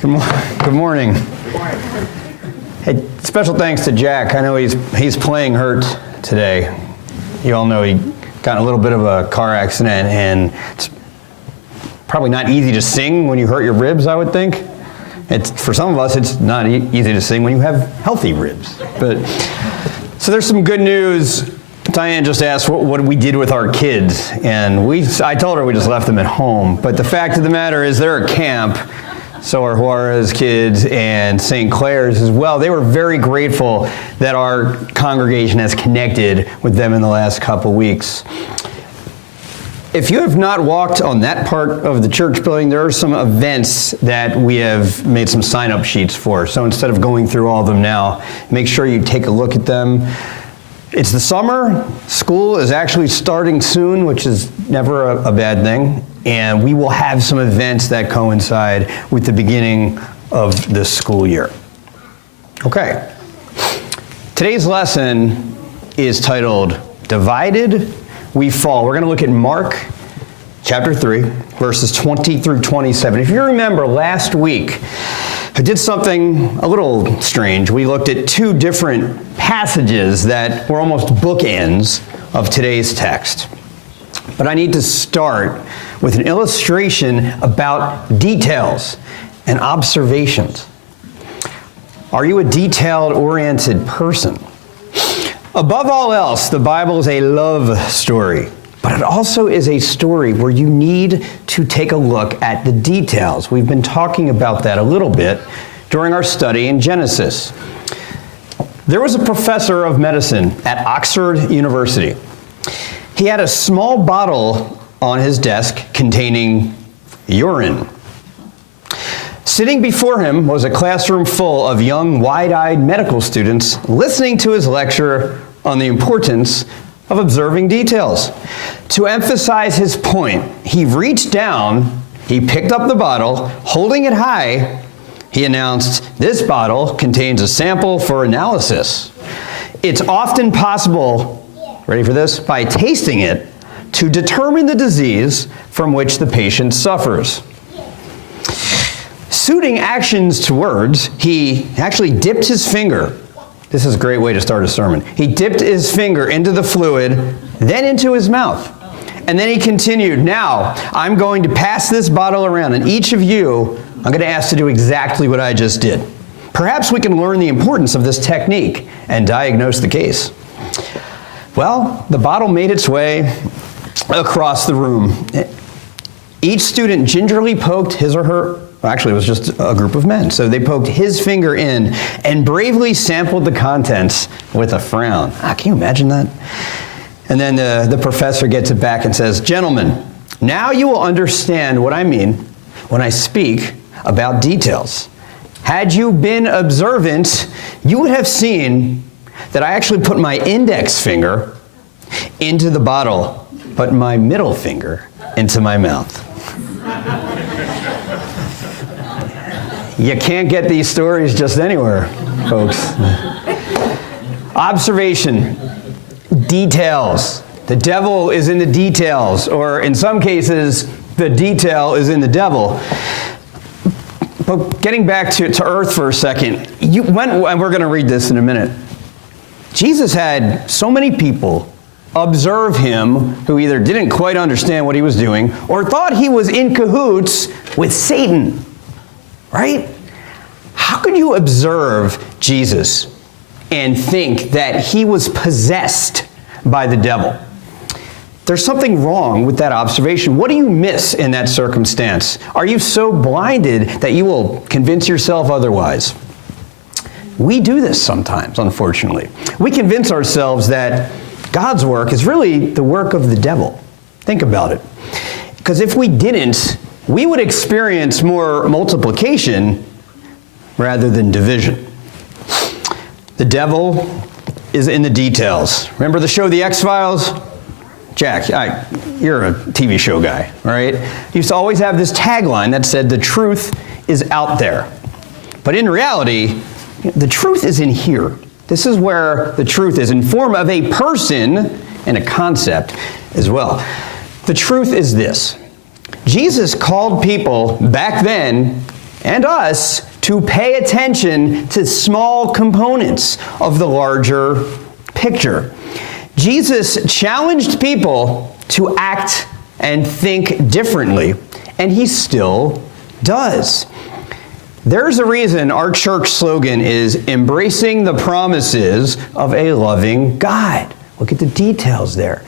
Good morning. Hey, special thanks to Jack. I know he's playing hurt today. You all know he got in a little bit of a car accident, and it's probably not easy to sing when you hurt your ribs, I would think. For some of us, it's not easy to sing when you have healthy ribs. So there's some good news. Diane just asked what we did with our kids, and I told her we just left them at home. But the fact of the matter is they're at camp. So are Juarez kids and St. Clair's as well. They were very grateful that our congregation has connected with them in the last couple weeks. If you have not walked on that part of the church building, there are some events that we have made some sign-up sheets for. So instead of going through all of them now, make sure you take a look at them. It's the summer. School is actually starting soon, which is never a bad thing. And we will have some events that coincide with the beginning of the school year. Okay. Today's lesson is titled, Divided We Fall. We're going to look at Mark chapter 3, verses 20 through 27. If you remember last week, I did something a little strange. We looked at two different passages that were almost bookends of today's text. But I need to start with an illustration about details and observations. Are you a detail-oriented person? Above all else, the Bible is a love story, but it also is a story where you need to take a look at the details. We've been talking about that a little bit during our study in Genesis. There was a professor of medicine at Oxford University. He had a small bottle on his desk containing urine. Sitting before him was a classroom full of young, wide-eyed medical students listening to his lecture on the importance of observing details. To emphasize his point, he reached down, he picked up the bottle, holding it high, he announced, "This bottle contains a sample for analysis. It's often possible," ready for this, "by tasting it, to determine the disease from which the patient suffers." Suiting actions to words, he actually dipped his finger. This is a great way to start a sermon. He dipped his finger into the fluid, then into his mouth. And then he continued, "Now, I'm going to pass this bottle around, and each of you, I'm going to ask to do exactly what I just did. Perhaps we can learn the importance of this technique and diagnose the case." Well, the bottle made its way across the room. Each student gingerly poked his or her, actually it was just a group of men, so they poked his finger in and bravely sampled the contents with a frown. Can you imagine that? And then the professor gets it back and says, "Gentlemen, now you will understand what I mean when I speak about details. Had you been observant, you would have seen that I actually put my index finger into the bottle, but my middle finger into my mouth." You can't get these stories just anywhere, folks. Observation, details. The devil is in the details, or in some cases, the detail is in the devil. But getting back to earth for a second, and we're going to read this in a minute. Jesus had so many people observe him who either didn't quite understand what he was doing or thought he was in cahoots with Satan, right? How could you observe Jesus and think that he was possessed by the devil? There's something wrong with that observation. What do you miss in that circumstance? Are you so blinded that you will convince yourself otherwise? We do this sometimes, unfortunately. We convince ourselves that God's work is really the work of the devil. Think about it. Because if we didn't, we would experience more multiplication rather than division. The devil is in the details. Remember the show The X-Files? Jack, you're a TV show guy, all right? You used to always have this tagline that said, "The truth is out there." But in reality, the truth is in here. This is where the truth is, in form of a person and a concept as well. The truth is this. Jesus called people back then and us to pay attention to small components of the larger picture. Jesus challenged people to act and think differently, and he still does. There's a reason our church slogan is embracing the promises of a loving God. Look at the details there.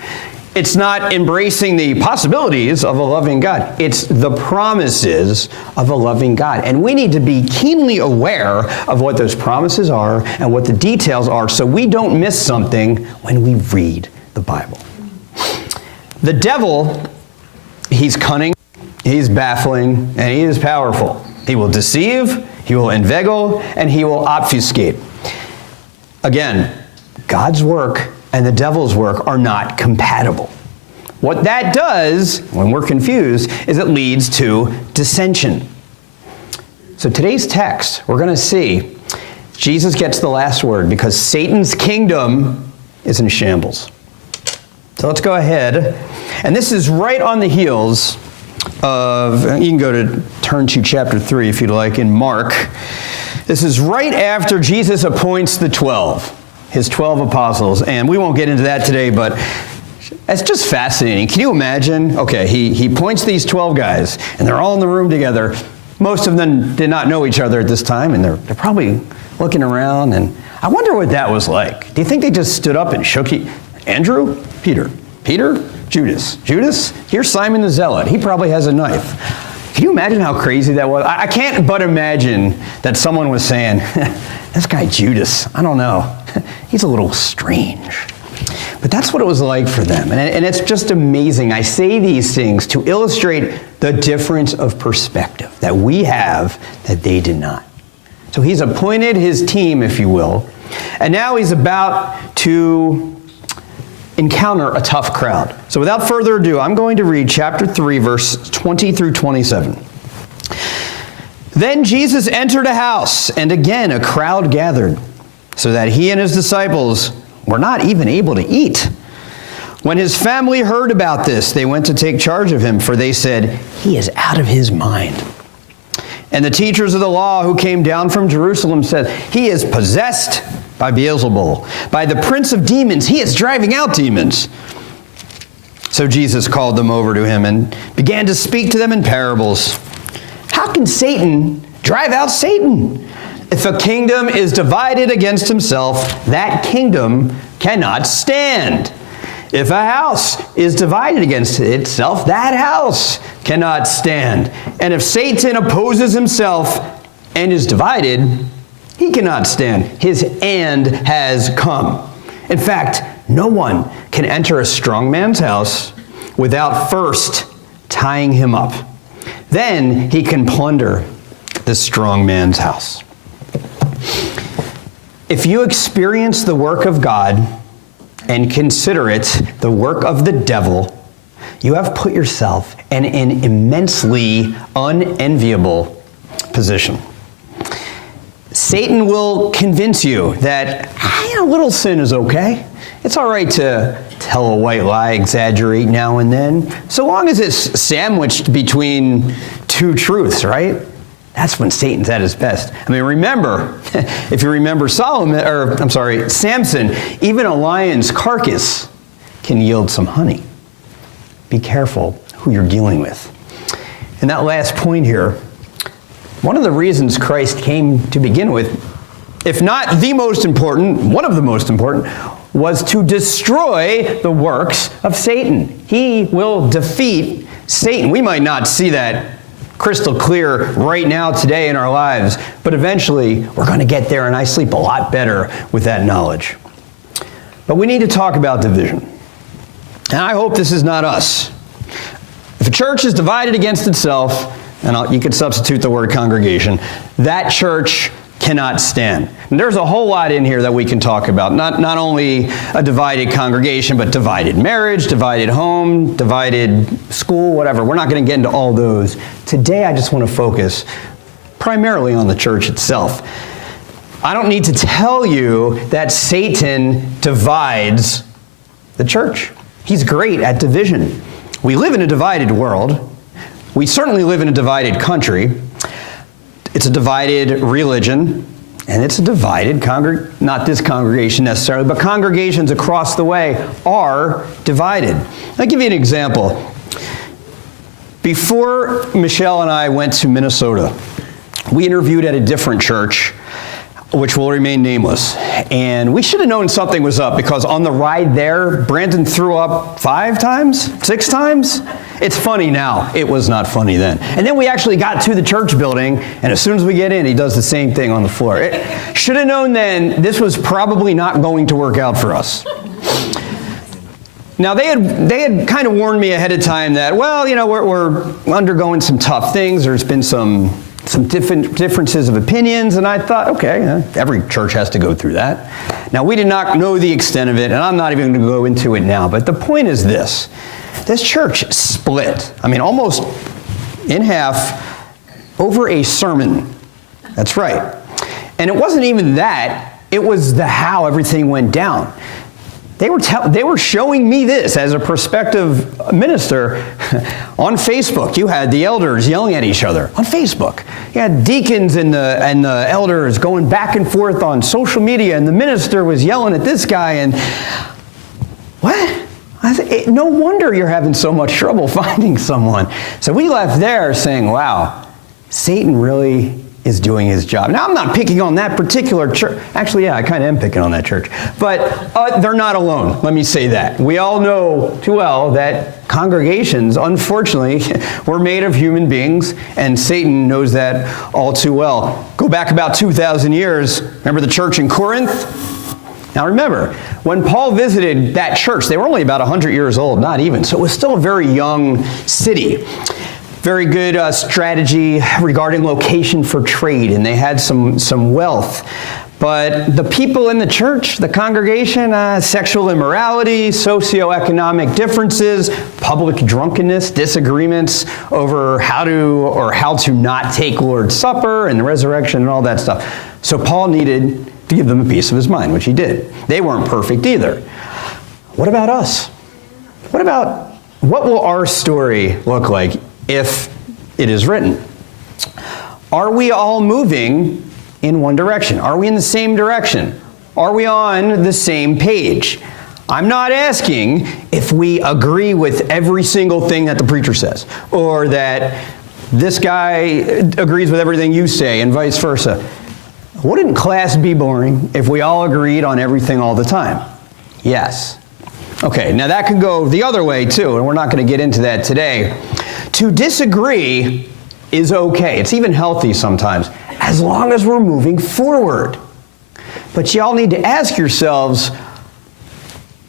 It's not embracing the possibilities of a loving God. It's the promises of a loving God. And we need to be keenly aware of what those promises are and what the details are so we don't miss something when we read the Bible. The devil, he's cunning, he's baffling, and he is powerful. He will deceive, he will inveigle, and he will obfuscate. Again, God's work and the devil's work are not compatible. What that does, when we're confused, is it leads to dissension. So today's text, we're going to see Jesus gets the last word because Satan's kingdom is in shambles. So let's go ahead. And this is right on the heels of, you can turn to chapter 3 if you'd like, in Mark. This is right after Jesus appoints the 12. His 12 apostles, and we won't get into that today, but it's just fascinating. Can you imagine? Okay, he points these 12 guys, and they're all in the room together. Most of them did not know each other at this time, and they're probably looking around, and I wonder what that was like. Do you think they just stood up and shook Andrew? Peter, Judas, here's Simon the Zealot. He probably has a knife. Can you imagine how crazy that was? I can't but imagine that someone was saying, this guy Judas, I don't know. He's a little strange. But that's what it was like for them. And it's just amazing. I say these things to illustrate the difference of perspective that we have that they did not. So he's appointed his team, if you will, and now he's about to encounter a tough crowd. So without further ado, I'm going to read chapter 3, verse 20 through 27. Then Jesus entered a house, and again a crowd gathered, so that he and his disciples were not even able to eat. When his family heard about this, they went to take charge of him, for they said, he is out of his mind. And the teachers of the law who came down from Jerusalem said, he is possessed by Beelzebul. By the prince of demons, he is driving out demons. So Jesus called them over to him and began to speak to them in parables. How can Satan drive out Satan? If a kingdom is divided against himself, that kingdom cannot stand. If a house is divided against itself, that house cannot stand. And if Satan opposes himself and is divided, he cannot stand. His end has come. In fact, no one can enter a strong man's house without first tying him up. Then he can plunder the strong man's house. If you experience the work of God and consider it the work of the devil, you have put yourself in an immensely unenviable position. Satan will convince you that a little sin is okay. It's all right to tell a white lie, exaggerate now and then, so long as it's sandwiched between two truths, right? That's when Satan's at his best. I mean, remember, if you remember Samson, even a lion's carcass can yield some honey. Be careful who you're dealing with. And that last point here, one of the reasons Christ came to begin with, if not the most important, one of the most important, was to destroy the works of Satan. He will defeat Satan. We might not see that crystal clear right now today in our lives, but eventually we're going to get there, and I sleep a lot better with that knowledge. But we need to talk about division. And I hope this is not us. If a church is divided against itself, and you could substitute the word congregation, that church cannot stand. And there's a whole lot in here that we can talk about. Not only a divided congregation, but divided marriage, divided home, divided school, whatever. We're not going to get into all those. Today, I just want to focus primarily on the church itself. I don't need to tell you that Satan divides the church. He's great at division. We live in a divided world. We certainly live in a divided country. It's a divided religion, and it's a divided not this congregation necessarily, but congregations across the way are divided. I'll give you an example. Before Michelle and I went to Minnesota, we interviewed at a different church, which will remain nameless. And we should have known something was up, because on the ride there, Brandon threw up 5 times, 6 times. It's funny now. It was not funny then. And then we actually got to the church building, and as soon as we get in, he does the same thing on the floor. Should have known then this was probably not going to work out for us. Now, they had kind of warned me ahead of time that, well, you know, we're undergoing some tough things. There's been some differences of opinions, and I thought, okay, every church has to go through that. Now, we did not know the extent of it, and I'm not even going to go into it now, but the point is this. This church split, almost in half over a sermon. That's right. And it wasn't even that, it was the how everything went down. They were showing me this as a prospective minister on Facebook. You had the elders yelling at each other on Facebook. You had deacons and the elders going back and forth on social media, and the minister was yelling at this guy. And what? I said, no wonder you're having so much trouble finding someone. So we left there saying, wow, Satan really is doing his job. Now, I'm not picking on that particular church. Actually, yeah, I kind of am picking on that church. But they're not alone. Let me say that. We all know too well that congregations, unfortunately, were made of human beings, and Satan knows that all too well. Go back about 2,000 years. Remember the church in Corinth? Now remember, when Paul visited that church, they were only about 100 years old, not even. So it was still a very young city. Very good strategy regarding location for trade, and they had some wealth. But the people in the church, the congregation, sexual immorality, socioeconomic differences, public drunkenness, disagreements over how to not take Lord's Supper and the resurrection and all that stuff. So Paul needed to give them a piece of his mind, which he did. They weren't perfect either. What about us? What will our story look like if it is written? Are we all moving in one direction? Are we in the same direction? Are we on the same page? I'm not asking if we agree with every single thing that the preacher says, or that this guy agrees with everything you say, and vice versa. Wouldn't class be boring if we all agreed on everything all the time? Yes. Okay, now that could go the other way too, and we're not going to get into that today. To disagree is okay. It's even healthy sometimes, as long as we're moving forward. But y'all need to ask yourselves,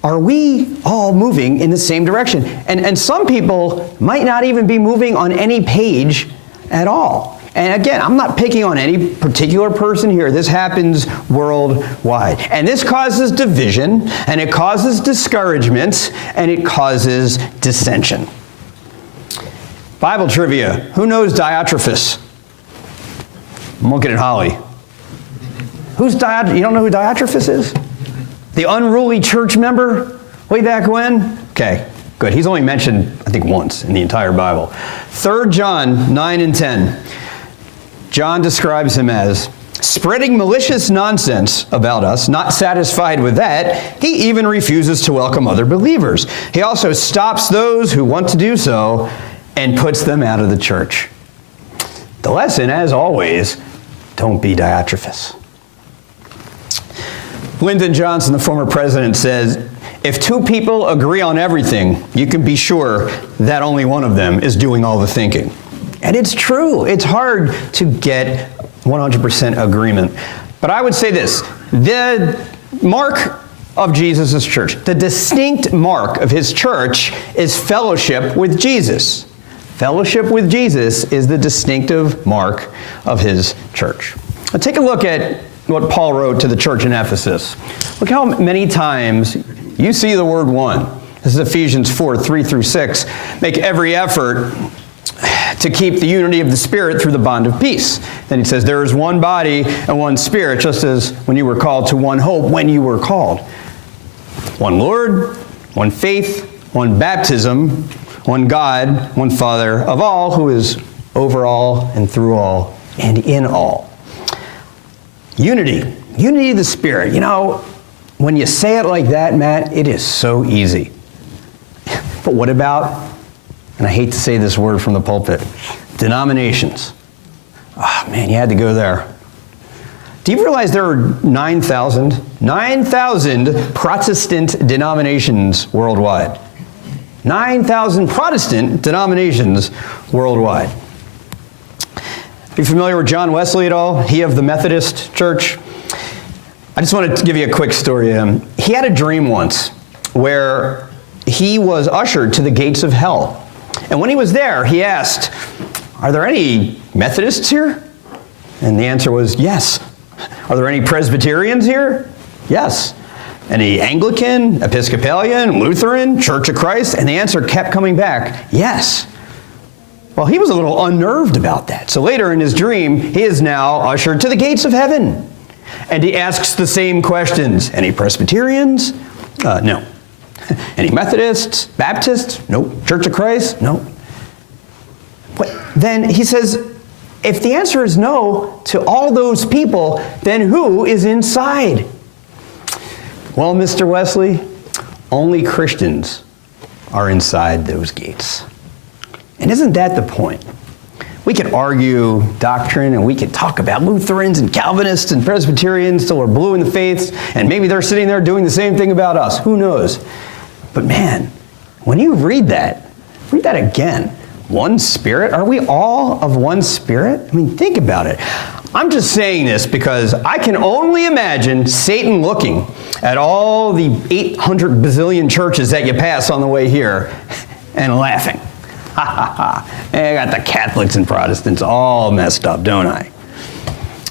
are we all moving in the same direction? And some people might not even be moving on any page at all. And again, I'm not picking on any particular person here. This happens worldwide. And this causes division, and it causes discouragement, and it causes dissension. Bible trivia. Who knows Diotrephes? I'm looking at Holly. You don't know who Diotrephes is? The unruly church member way back when? Okay, good. He's only mentioned, I think, once in the entire Bible. 3 John 9 and 10. John describes him as spreading malicious nonsense about us. Not satisfied with that, he even refuses to welcome other believers. He also stops those who want to do so and puts them out of the church. The lesson, as always, don't be Diotrephes. Lyndon Johnson, the former president, says, if 2 people agree on everything, you can be sure that only one of them is doing all the thinking. And it's true. It's hard to get 100% agreement. But I would say this, the mark of Jesus' church, the distinct mark of his church is fellowship with Jesus. Fellowship with Jesus is the distinctive mark of his church. Now take a look at what Paul wrote to the church in Ephesus. Look how many times you see the word one. This is Ephesians 4, 3 through 6. Make every effort to keep the unity of the Spirit through the bond of peace. Then he says, there is one body and one Spirit, just as when you were called to one hope when you were called. One Lord, one faith, one baptism, one God, one Father of all, who is over all and through all and in all. Unity of the Spirit. You know, when you say it like that, Matt, it is so easy. But what about, and I hate to say this word from the pulpit, denominations? Oh man, you had to go there. Do you realize there are 9,000 Protestant denominations worldwide? 9,000 Protestant denominations worldwide. Are you familiar with John Wesley at all? He of the Methodist Church? I just wanted to give you a quick story of him. He had a dream once where he was ushered to the gates of hell. And when he was there, he asked, "Are there any Methodists here?" And the answer was yes. "Are there any Presbyterians here?" Yes. "Any Anglican, Episcopalian, Lutheran, Church of Christ?" And the answer kept coming back, yes. Well, he was a little unnerved about that. So later in his dream, he is now ushered to the gates of heaven. And he asks the same questions. "Any Presbyterians?" No. "Any Methodists? Baptists?" No. "Church of Christ?" No. But then he says, if the answer is no to all those people, then who is inside? Well, Mr. Wesley, only Christians are inside those gates. And isn't that the point? We could argue doctrine and we could talk about Lutherans and Calvinists and Presbyterians till we're blue in the face, and maybe they're sitting there doing the same thing about us. Who knows? But man, when you read that again. One Spirit? Are we all of one Spirit? I mean, think about it. I'm just saying this because I can only imagine Satan looking at all the 800 bazillion churches that you pass on the way here and laughing. Ha ha ha. I got the Catholics and Protestants all messed up, don't I?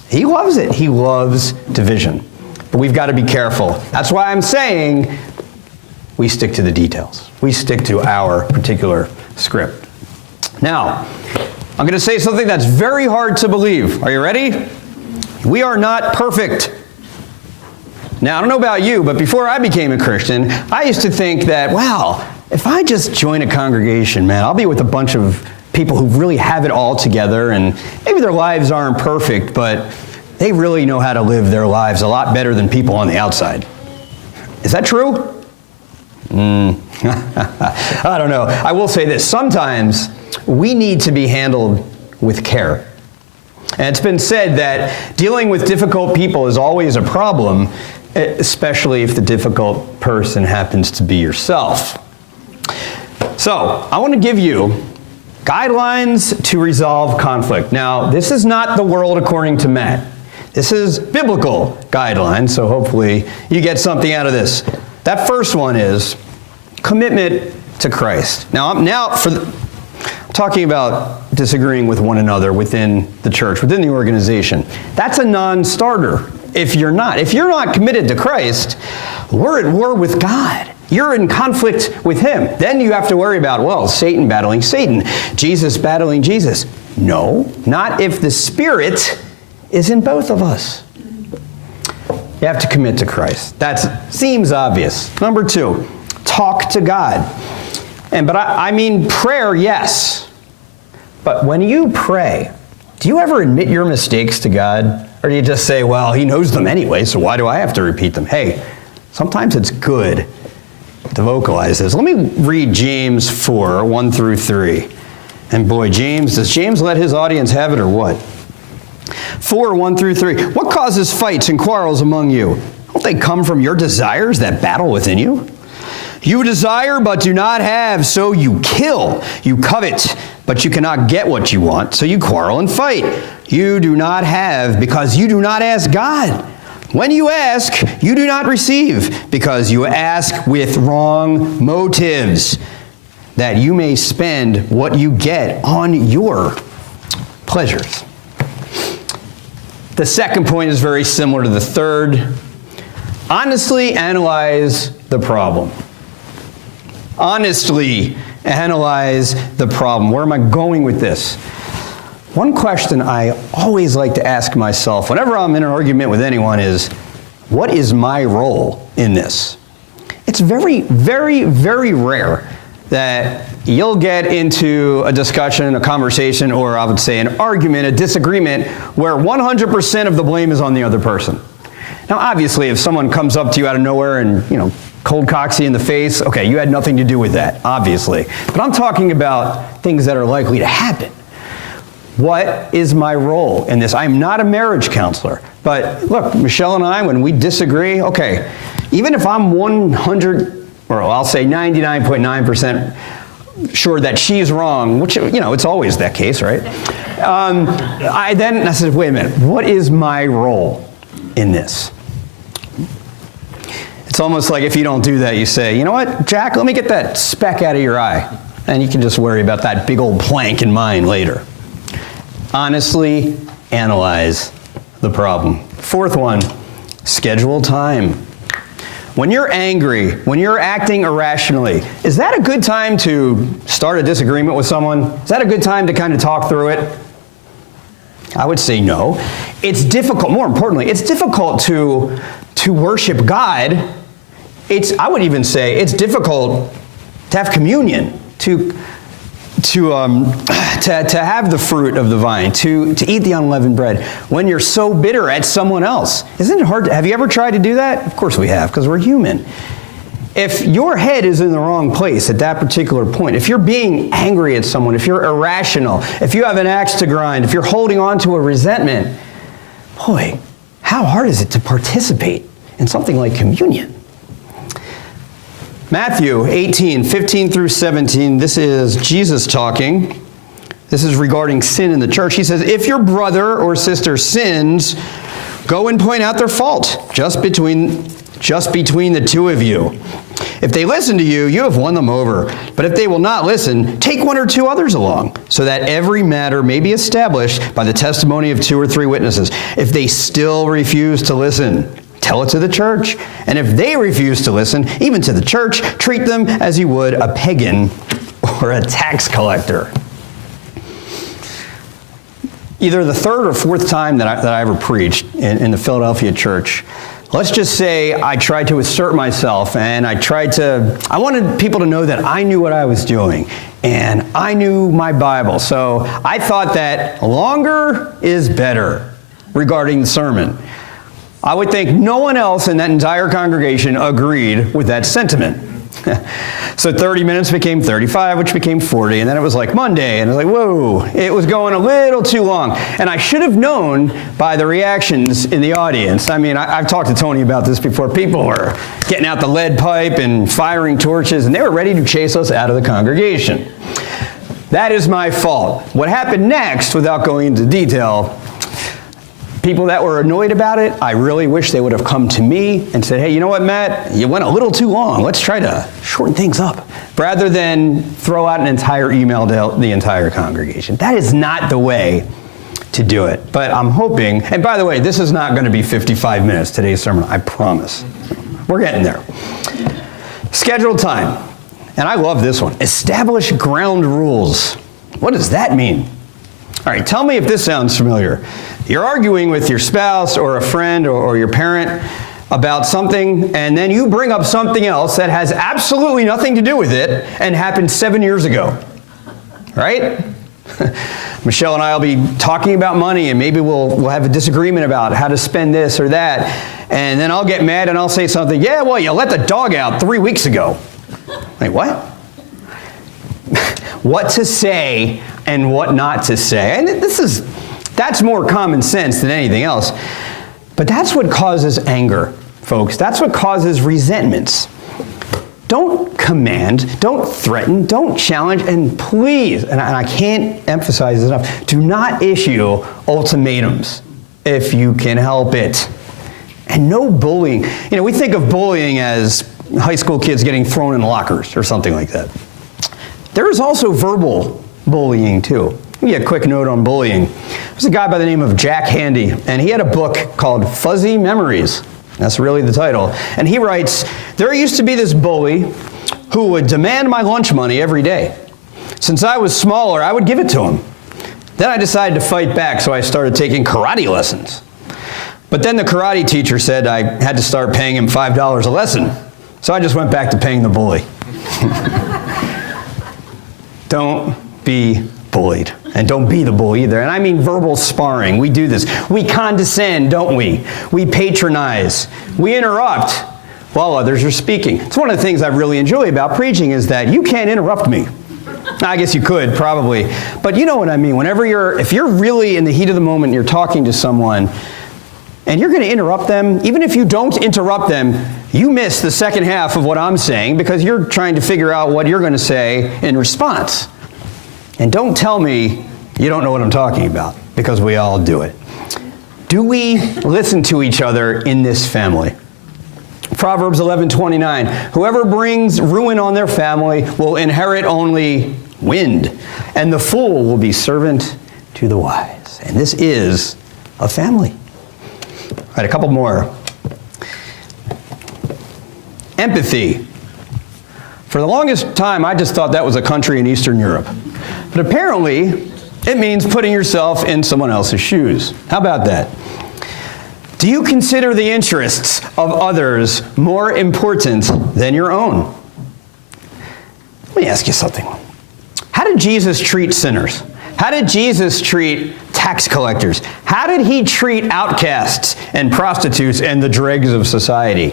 He loves it. He loves division. But we've got to be careful. That's why I'm saying we stick to the details. We stick to our particular script. Now, I'm going to say something that's very hard to believe. Are you ready? We are not perfect. Now, I don't know about you, but before I became a Christian, I used to think that, wow, if I just join a congregation, man, I'll be with a bunch of people who really have it all together, and maybe their lives aren't perfect, but they really know how to live their lives a lot better than people on the outside. Is that true? I don't know. I will say this. Sometimes we need to be handled with care. And it's been said that dealing with difficult people is always a problem, especially if the difficult person happens to be yourself. So, I want to give you guidelines to resolve conflict. Now, this is not the world according to Matt. This is biblical guidelines, so hopefully you get something out of this. That first one is commitment to Christ. Now, I'm talking about disagreeing with one another within the church, within the organization. That's a non-starter if you're not. If you're not committed to Christ, we're at war with God. You're in conflict with Him. Then you have to worry about, well, Satan battling Satan, Jesus battling Jesus. No, not if the Spirit is in both of us. You have to commit to Christ. That seems obvious. Number 2, talk to God. But I mean prayer, yes. But when you pray, do you ever admit your mistakes to God? Or do you just say, well, He knows them anyway, so why do I have to repeat them? Hey, sometimes it's good to vocalize this. Let me read James 4, 1 through 3. And boy, does James let his audience have it or what? 4, 1 through 3. What causes fights and quarrels among you? Don't they come from your desires that battle within you? You desire but do not have, so you kill. You covet, but you cannot get what you want, so you quarrel and fight. You do not have because you do not ask God. When you ask, you do not receive, because you ask with wrong motives, that you may spend what you get on your pleasures. The second point is very similar to the third. Honestly analyze the problem. Honestly analyze the problem. Where am I going with this? One question I always like to ask myself whenever I'm in an argument with anyone is, what is my role in this? It's very, very, very rare that you'll get into a discussion, a conversation, or I would say an argument, a disagreement, where 100% of the blame is on the other person. Now, obviously, if someone comes up to you out of nowhere and, cold cocks you in the face, okay, you had nothing to do with that, obviously. But I'm talking about things that are likely to happen. What is my role in this? I'm not a marriage counselor. But look, Michelle and I, when we disagree, okay, even if I'm 100, or I'll say 99.9% sure that she's wrong, which, it's always that case, right? I said, wait a minute, what is my role in this? It's almost like if you don't do that, you say, you know what, Jack, let me get that speck out of your eye. And you can just worry about that big old plank in mine later. Honestly, analyze the problem. Fourth one, schedule time. When you're angry, when you're acting irrationally, is that a good time to start a disagreement with someone? Is that a good time to kind of talk through it? I would say no. It's difficult, more importantly, it's difficult to worship God. I would even say it's difficult to have communion, to have the fruit of the vine, to eat the unleavened bread when you're so bitter at someone else. Isn't it hard? Have you ever tried to do that? Of course we have, because we're human. If your head is in the wrong place at that particular point, if you're being angry at someone, if you're irrational, if you have an axe to grind, if you're holding on to a resentment, boy, how hard is it to participate in something like communion? Matthew 18, 15 through 17, this is Jesus talking. This is regarding sin in the church. He says, if your brother or sister sins, go and point out their fault, just between the two of you. If they listen to you, you have won them over. But if they will not listen, take one or two others along, so that every matter may be established by the testimony of 2 or 3 witnesses. If they still refuse to listen, tell it to the church. And if they refuse to listen, even to the church, treat them as you would a pagan or a tax collector. Either the third or fourth time that I ever preached in the Philadelphia church, let's just say I tried to assert myself, and I wanted people to know that I knew what I was doing, and I knew my Bible. So I thought that longer is better regarding the sermon. I would think no one else in that entire congregation agreed with that sentiment. So 30 minutes became 35, which became 40, and then it was like Monday, and I was like, whoa, it was going a little too long. And I should have known by the reactions in the audience. I mean, I've talked to Tony about this before. People were getting out the lead pipe and firing torches, and they were ready to chase us out of the congregation. That is my fault. What happened next, without going into detail, people that were annoyed about it, I really wish they would have come to me and said, hey, you know what, Matt? You went a little too long. Let's try to shorten things up. Rather than throw out an entire email to the entire congregation. That is not the way to do it. But I'm hoping, and by the way, this is not going to be 55 minutes, today's sermon, I promise. We're getting there. Scheduled time. And I love this one. Establish ground rules. What does that mean? All right, tell me if this sounds familiar. You're arguing with your spouse or a friend or your parent about something, and then you bring up something else that has absolutely nothing to do with it and happened 7 years ago, right? Michelle and I will be talking about money, and maybe we'll have a disagreement about how to spend this or that, and then I'll get mad and I'll say something, yeah, well, you let the dog out 3 weeks ago. Like, what? What to say and what not to say. And that's more common sense than anything else. But that's what causes anger, folks. That's what causes resentments. Don't command, don't threaten, don't challenge, and please, and I can't emphasize this enough, do not issue ultimatums if you can help it. And no bullying. We think of bullying as high school kids getting thrown in lockers or something like that. There is also verbal bullying, too. Give me a quick note on bullying. There's a guy by the name of Jack Handey, and he had a book called Fuzzy Memories. That's really the title. And he writes, there used to be this bully who would demand my lunch money every day. Since I was smaller, I would give it to him. Then I decided to fight back, so I started taking karate lessons. But then the karate teacher said I had to start paying him $5 a lesson. So I just went back to paying the bully. don't be bullied. And don't be the bully either. And I mean verbal sparring. We do this. We condescend, don't we? We patronize. We interrupt while others are speaking. It's one of the things I really enjoy about preaching is that you can't interrupt me. I guess you could, probably. But you know what I mean. If you're really in the heat of the moment and you're talking to someone, and you're going to interrupt them, even if you don't interrupt them, you miss the second half of what I'm saying because you're trying to figure out what you're going to say in response. And don't tell me you don't know what I'm talking about, because we all do it. Do we listen to each other in this family? Proverbs 11:29, whoever brings ruin on their family will inherit only wind, and the fool will be servant to the wise. And this is a family. All right, a couple more. Empathy. For the longest time, I just thought that was a country in Eastern Europe. But apparently, it means putting yourself in someone else's shoes. How about that? Do you consider the interests of others more important than your own? Let me ask you something. How did Jesus treat sinners? How did Jesus treat tax collectors? How did he treat outcasts and prostitutes and the dregs of society?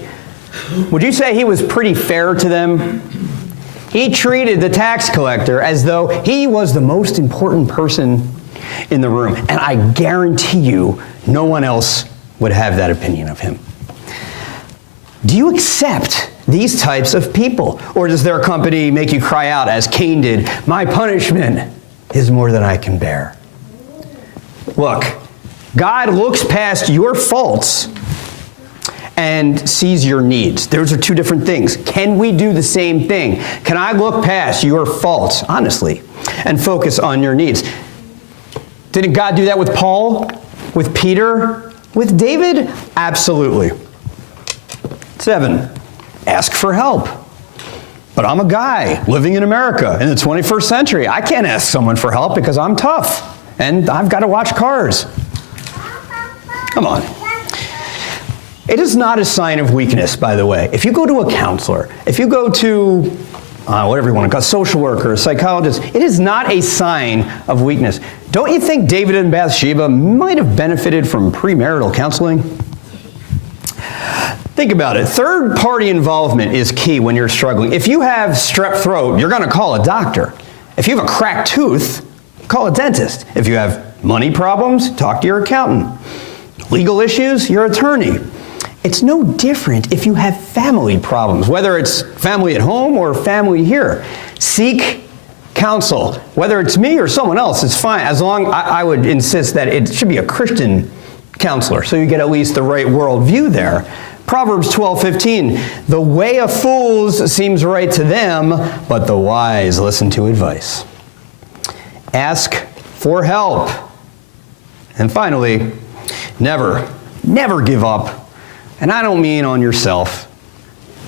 Would you say he was pretty fair to them? He treated the tax collector as though he was the most important person in the room. And I guarantee you, no one else would have that opinion of him. Do you accept these types of people? Or does their company make you cry out as Cain did, "My punishment is more than I can bear"? Look, God looks past your faults and sees your needs. Those are two different things. Can we do the same thing? Can I look past your faults, honestly, and focus on your needs? Didn't God do that with Paul, with Peter, with David? Absolutely. 7, ask for help. But I'm a guy living in America in the 21st century. I can't ask someone for help because I'm tough and I've got to watch cars. Come on. It is not a sign of weakness, by the way. If you go to a counselor, if you go to whatever you want to call it, a social worker, a psychologist, it is not a sign of weakness. Don't you think David and Bathsheba might have benefited from premarital counseling? Think about it. Third-party involvement is key when you're struggling. If you have strep throat, you're going to call a doctor. If you have a cracked tooth, call a dentist. If you have money problems, talk to your accountant. Legal issues, your attorney. It's no different if you have family problems, whether it's family at home or family here. Seek counsel. Whether it's me or someone else, it's fine. As long, I would insist that it should be a Christian counselor, so you get at least the right worldview there. Proverbs 12:15, the way of fools seems right to them, but the wise listen to advice. Ask for help. And finally, never give up. And I don't mean on yourself,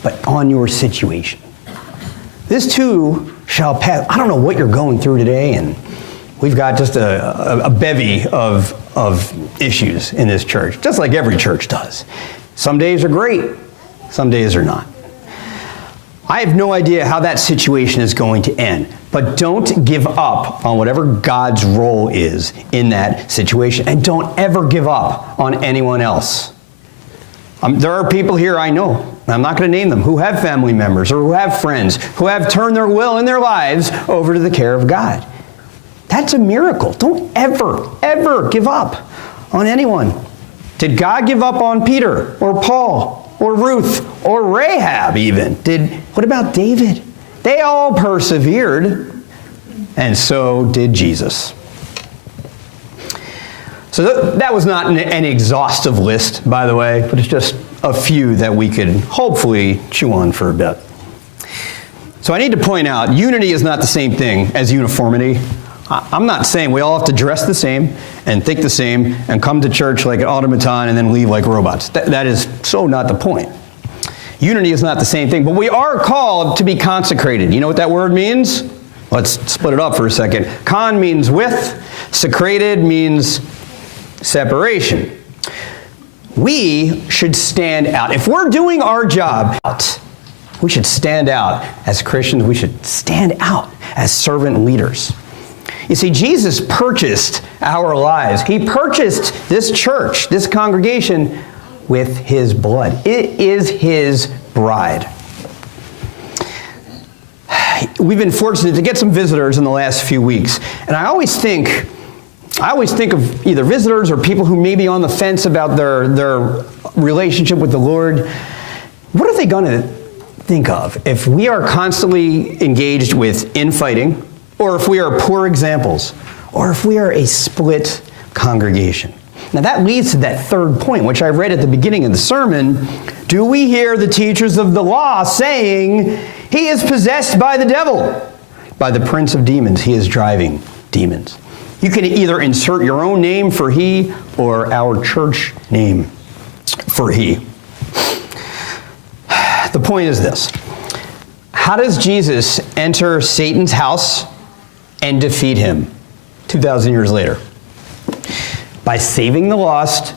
but on your situation. This too shall pass. I don't know what you're going through today, and we've got just a bevy of issues in this church, just like every church does. Some days are great, some days are not. I have no idea how that situation is going to end, but don't give up on whatever God's role is in that situation, and don't ever give up on anyone else. There are people here I know, I'm not going to name them, who have family members or who have friends who have turned their will and their lives over to the care of God. That's a miracle. Don't ever give up on anyone. Did God give up on Peter or Paul or Ruth or Rahab even? What about David? They all persevered, and so did Jesus. So that was not an exhaustive list, by the way, but it's just a few that we could hopefully chew on for a bit. So I need to point out, unity is not the same thing as uniformity. I'm not saying we all have to dress the same and think the same and come to church like an automaton and then leave like robots. That is so not the point. Unity is not the same thing, but we are called to be consecrated. You know what that word means? Let's split it up for a second. Con means with, secrated means separation. We should stand out. If we're doing our job out, We should stand out as Christians. We should stand out as servant leaders. You see, Jesus purchased our lives. He purchased this church, this congregation, with his blood. It is his bride. We've been fortunate to get some visitors in the last few weeks, and I always think of either visitors or people who may be on the fence about their relationship with the Lord. What are they going to think of if we are constantly engaged with infighting, or if we are poor examples, or if we are a split congregation? Now that leads to that third point, which I read at the beginning of the sermon. Do we hear the teachers of the law saying, he is possessed by the devil, by the prince of demons? He is driving demons. You can either insert your own name for he or our church name for he. The point is this. How does Jesus enter Satan's house and defeat him 2,000 years later? By saving the lost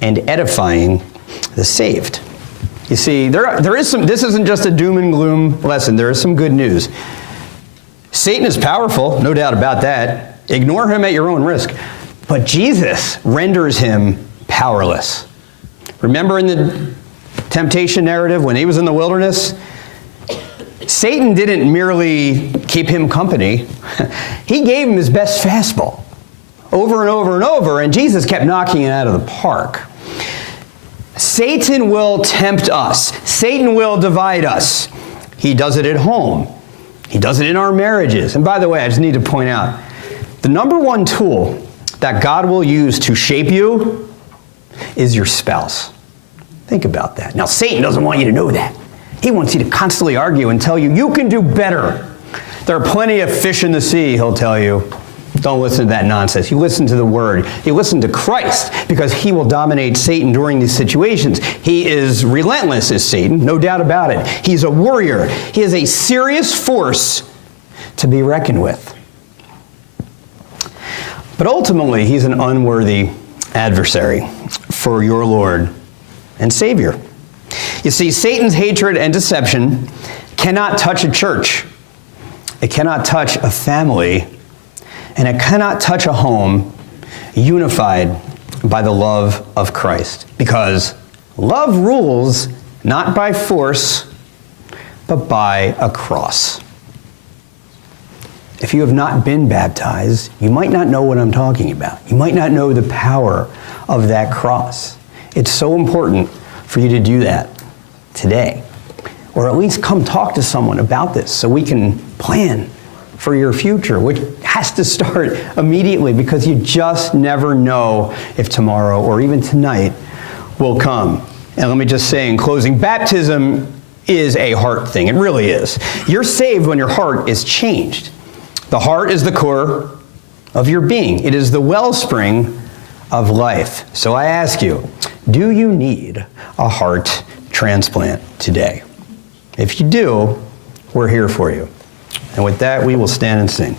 and edifying the saved. You see, there is some, this isn't just a doom and gloom lesson. There is some good news. Satan is powerful, no doubt about that. Ignore him at your own risk. But Jesus renders him powerless. Remember in the temptation narrative when he was in the wilderness? Satan didn't merely keep him company. He gave him his best fastball over and over and over, and Jesus kept knocking it out of the park. Satan will tempt us. Satan will divide us. He does it at home. He does it in our marriages. And by the way, I just need to point out, the number one tool that God will use to shape you is your spouse. Think about that. Now, Satan doesn't want you to know that. He wants you to constantly argue and tell you, you can do better. There are plenty of fish in the sea, he'll tell you. Don't listen to that nonsense. You listen to the Word. You listen to Christ, because he will dominate Satan during these situations. He is relentless, is Satan, no doubt about it. He's a warrior. He is a serious force to be reckoned with. But ultimately, he's an unworthy adversary for your Lord and Savior. You see, Satan's hatred and deception cannot touch a church. It cannot touch a family. And it cannot touch a home unified by the love of Christ. Because love rules not by force, but by a cross. If you have not been baptized, you might not know what I'm talking about. You might not know the power of that cross. It's so important for you to do that today. Or at least come talk to someone about this so we can plan for your future, which has to start immediately, because you just never know if tomorrow or even tonight will come. And let me just say in closing, baptism is a heart thing. It really is. You're saved when your heart is changed. The heart is the core of your being. It is the wellspring of life. So I ask you, do you need a heart transplant today? If you do, we're here for you. And with that, we will stand and sing.